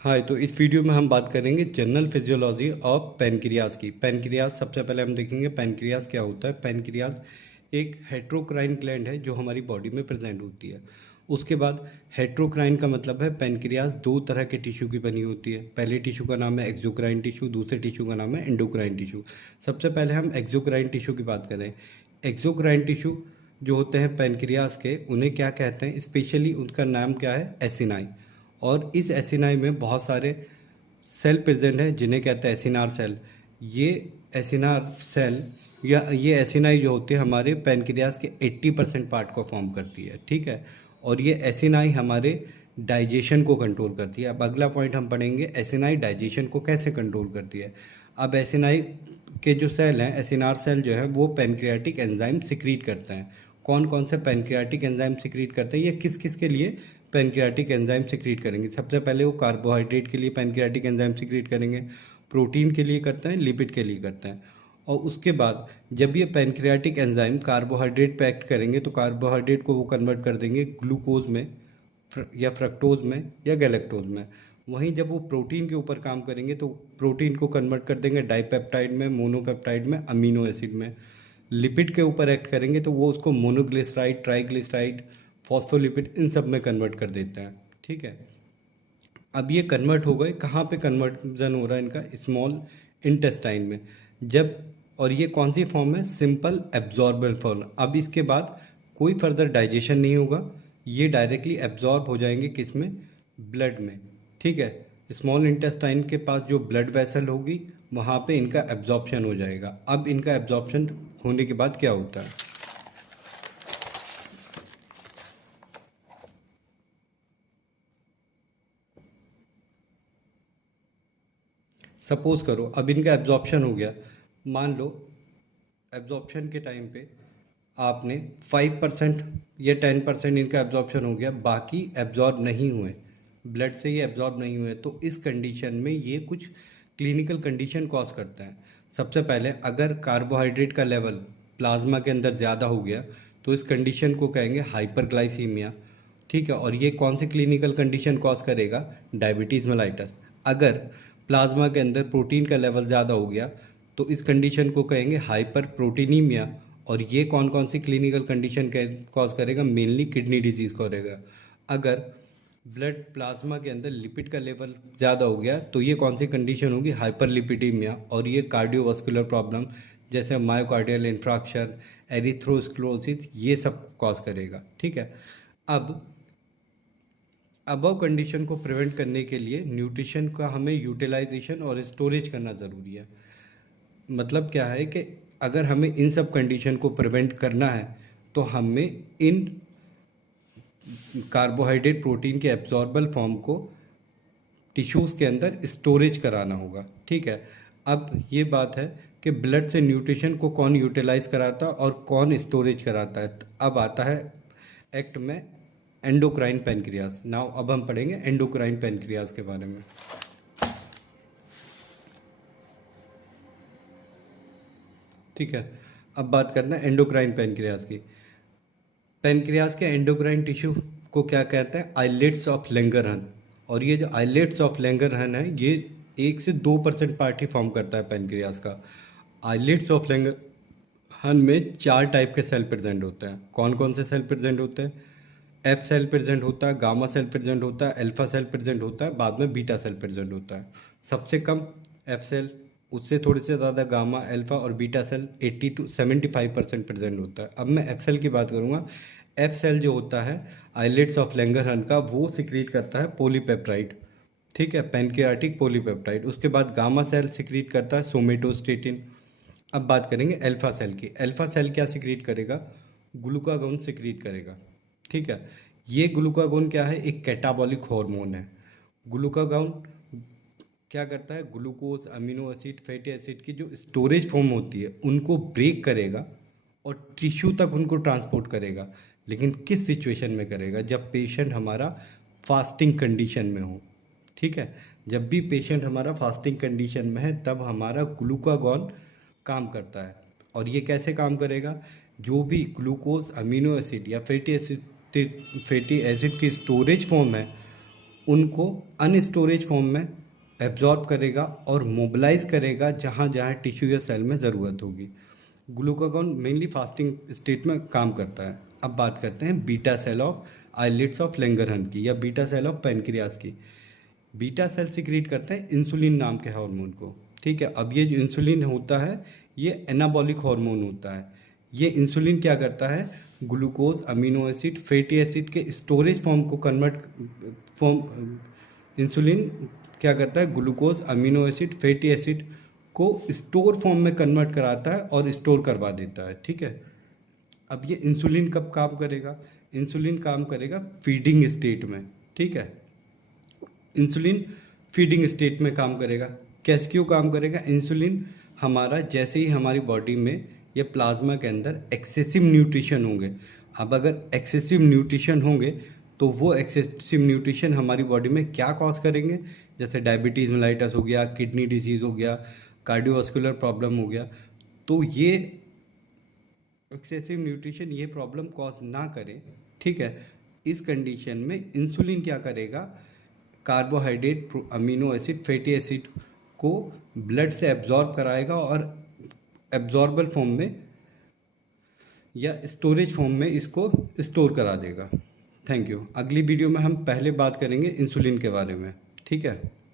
हाँ, तो इस वीडियो में हम बात करेंगे जनरल फिजियोलॉजी ऑफ पैनक्रियाज की। पैनक्रियाज सबसे पहले हम देखेंगे पैनक्रियाज क्या होता है। पैनक्रियाज एक हेट्रोक्राइन ग्लैंड है जो हमारी बॉडी में प्रेजेंट होती है। उसके बाद हेट्रोक्राइन का मतलब है पैनक्रियाज दो तरह के टिश्यू की बनी होती है। पहले टिश्यू का नाम है एक्सोक्राइन टिश्यू, दूसरे टिश्यू का नाम है एंडोक्राइन टिश्यू। सबसे पहले हम एक्सोक्राइन टिश्यू की बात करें। एक्सोक्राइन टिश्यू जो होते हैं पैनक्रियाज के, उन्हें क्या कहते हैं? स्पेशली उनका नाम क्या है? एसिनाई। और इस एसिनाई में बहुत सारे सेल प्रेजेंट हैं जिन्हें कहते हैं एसिनार सेल। ये एसिनार सेल या ये एसिनाई जो होती है हमारे पैनक्रियाज के 80% पार्ट को फॉर्म करती है, ठीक है। और ये एसिनाई हमारे डाइजेशन को कंट्रोल करती है। अब अगला पॉइंट हम पढ़ेंगे, एसिनाई डाइजेशन को कैसे कंट्रोल करती है। अब एसिनाई के जो सेल हैं, एसिनार सेल जो है वो पैनक्रियाटिक एंजाइम सिक्रीट करते हैं। कौन कौन से पैनक्रियाटिक एंजाइम सिक्रीट करते हैं, ये किस किस के लिए पैनक्रियाटिक एंजाइम सिक्रीट करेंगे? सबसे पहले वो कार्बोहाइड्रेट के लिए पैनक्रियाटिक एंजाइम सिक्रीट करेंगे, प्रोटीन के लिए करते हैं, लिपिड के लिए करते हैं। और उसके बाद जब ये पैनक्रियाटिक एंजाइम कार्बोहाइड्रेट पे एक्ट करेंगे तो कार्बोहाइड्रेट को वो कन्वर्ट कर देंगे ग्लूकोज में या फ्रक्टोज में या गैलेक्टोज में। वहीं जब वो प्रोटीन के ऊपर काम करेंगे तो प्रोटीन को कन्वर्ट कर देंगे डाइपेप्टाइड में, मोनोपेप्टाइड में, अमीनो एसिड में। लिपिड के ऊपर एक्ट करेंगे तो वो उसको मोनोग्लिसराइड, ट्राइग्लिसराइड, फॉस्फोलिपिड इन सब में कन्वर्ट कर देते हैं, ठीक है। अब ये कन्वर्ट हो गए, कहाँ पे कन्वर्जन हो रहा है इनका? स्मॉल इंटेस्टाइन में। जब और ये कौन सी फॉर्म है? Simple absorbable form. अब इसके बाद कोई फर्दर डाइजेशन नहीं होगा, ये डायरेक्टली एब्जॉर्ब हो जाएंगे किस में? ब्लड में, ठीक है। स्मॉल इंटेस्टाइन के पास जो ब्लड वेसल होगी वहाँ पे इनका एब्जॉर्प्शन हो जाएगा। अब इनका एब्जॉर्प्शन होने के बाद क्या होता है? सपोज करो अब इनका एब्जॉर्प्शन हो गया। मान लो एब्जॉर्प्शन के टाइम पे आपने 5% या 10% इनका एब्जॉर्प्शन हो गया, बाकी एब्जॉर्ब नहीं हुए, ब्लड से ये एब्जॉर्ब नहीं हुए, तो इस कंडीशन में ये कुछ क्लिनिकल कंडीशन कॉज करते हैं। सबसे पहले अगर कार्बोहाइड्रेट का लेवल प्लाज्मा के अंदर ज़्यादा हो गया तो इस कंडीशन को कहेंगे हाइपरग्लाइसीमिया, ठीक है। और ये कौन सी क्लिनिकल कंडीशन कॉज करेगा? Diabetes mellitus. अगर प्लाज्मा के अंदर प्रोटीन का लेवल ज़्यादा हो गया तो इस कंडीशन को कहेंगे हाइपर प्रोटीनीमिया। और ये कौन कौन सी क्लिनिकल कंडीशन कॉज करेगा? मेनली किडनी डिजीज़ करेगा। अगर ब्लड प्लाज्मा के अंदर लिपिड का लेवल ज़्यादा हो गया तो ये कौन सी कंडीशन होगी? हाइपरलिपिडीमिया। और ये कार्डियोवास्कुलर प्रॉब्लम जैसे मायोकार्डियल इंफ्राक्शन, एरिथ्रोस्क्लेरोसिस, ये सब कॉज करेगा, ठीक है। अब अबव कंडीशन को प्रिवेंट करने के लिए न्यूट्रिशन का हमें यूटिलाइजेशन और स्टोरेज करना ज़रूरी है। मतलब क्या है कि अगर हमें इन सब कंडीशन को प्रिवेंट करना है तो हमें इन कार्बोहाइड्रेट प्रोटीन के एब्जॉर्बल फॉर्म को टिश्यूज़ के अंदर स्टोरेज कराना होगा, ठीक है। अब ये बात है कि ब्लड से न्यूट्रिशन को कौन यूटिलाइज कराता है और कौन स्टोरेज कराता है। अब आता है एक्ट में एंडोक्राइन पैनक्रियाज। नाउ अब हम पढ़ेंगे एंडोक्राइन पैनक्रियाज के बारे में, ठीक है। अब बात करते हैं एंडोक्राइन पैनक्रियाज की। पैनक्रियाज के एंडोक्राइन टिश्यू को क्या कहते हैं? Islets of Langerhans. और ये जो आइलेट्स ऑफ लैंगरहन है ये 1 से 2% पार्ट ही फॉर्म करता है पैनक्रियाज का। आइलेट्स ऑफ लैंगरहन में 4 टाइप के सेल प्रेजेंट होते हैं। कौन कौन से सेल प्रेजेंट होते हैं? एफ सेल प्रेजेंट होता है, गामा सेल प्रेजेंट होता है, अल्फा सेल प्रेजेंट होता है, बाद में बीटा सेल प्रेजेंट होता है। सबसे कम एफ सेल, उससे थोड़े से ज़्यादा गामा, अल्फा और बीटा सेल 80 to 75% प्रेजेंट होता है। अब मैं एफ सेल की बात करूँगा। एफ सेल जो होता है आइलेट्स ऑफ लैंगरहन का, वो सिक्रीट करता है पॉलीपेप्टाइड, ठीक है, पैनक्रियाटिक पॉलीपेप्टाइड। उसके बाद गामा सेल सिक्रीट करता है सोमेटोस्टेटिन। अब बात करेंगे अल्फा सेल की। अल्फा सेल क्या सिक्रीट करेगा? ग्लूकागोन सिक्रीट करेगा, ठीक है। ये ग्लूकागोन क्या है? एक कैटाबॉलिक हार्मोन है। ग्लूकागोन क्या करता है? Glucose, amino acid, fatty acid की जो स्टोरेज फॉर्म होती है उनको ब्रेक करेगा और टिश्यू तक उनको ट्रांसपोर्ट करेगा। लेकिन किस सिचुएशन में करेगा? जब पेशेंट हमारा फास्टिंग कंडीशन में हो, ठीक है। जब भी पेशेंट हमारा फास्टिंग कंडीशन में है तब हमारा ग्लूकागॉन काम करता है। और ये कैसे काम करेगा? जो भी ग्लूकोज, अमीनो एसिड या फैटी एसिड की स्टोरेज फॉर्म है उनको अनस्टोरेज फॉर्म में एब्जॉर्ब करेगा और मोबिलाइज करेगा जहाँ जहाँ टिश्यू या सेल में ज़रूरत होगी। ग्लूकागॉन मेनली फास्टिंग स्टेट में काम करता है। अब बात करते हैं beta cell of islets of Langerhans की या बीटा सेल ऑफ पैनक्रियाज की। बीटा सेल सिक्रीट करते हैं इंसुलिन नाम के हार्मोन को। ठीक है, अब ये जो इंसुलिन होता है ये एनाबॉलिक हार्मोन होता है। ये इंसुलिन क्या करता है, glucose, amino acid, fatty acid के स्टोरेज फॉर्म को कन्वर्ट फॉर्म इंसुलिन क्या करता है, glucose, amino acid, fatty acid को स्टोर फॉर्म में कन्वर्ट कराता है और स्टोर करवा देता है। ठीक है, अब ये इंसुलिन कब काम करेगा, इंसुलिन काम करेगा फीडिंग स्टेट में। ठीक है, इंसुलिन फीडिंग स्टेट में काम करेगा। कैसे क्यों काम करेगा, इंसुलिन हमारा जैसे ही हमारी बॉडी में या प्लाज्मा के अंदर एक्सेसिव न्यूट्रिशन होंगे, अब अगर एक्सेसिव न्यूट्रिशन होंगे तो वो एक्सेसिव न्यूट्रिशन हमारी बॉडी में क्या कॉज करेंगे, जैसे डायबिटीज़ मेलाइटस हो गया, किडनी डिजीज़ हो गया, कार्डियोवास्कुलर प्रॉब्लम हो गया। तो ये एक्सेसिव न्यूट्रिशन ये प्रॉब्लम कॉज ना करे। ठीक है, इस कंडीशन में इंसुलिन क्या करेगा, carbohydrate, amino acid, fatty acid को ब्लड से एब्जॉर्ब कराएगा और एब्जॉर्बल फॉर्म में या स्टोरेज फॉर्म में इसको स्टोर करा देगा। Thank you. अगली वीडियो में हम पहले बात करेंगे इंसुलिन के बारे में। ठीक है।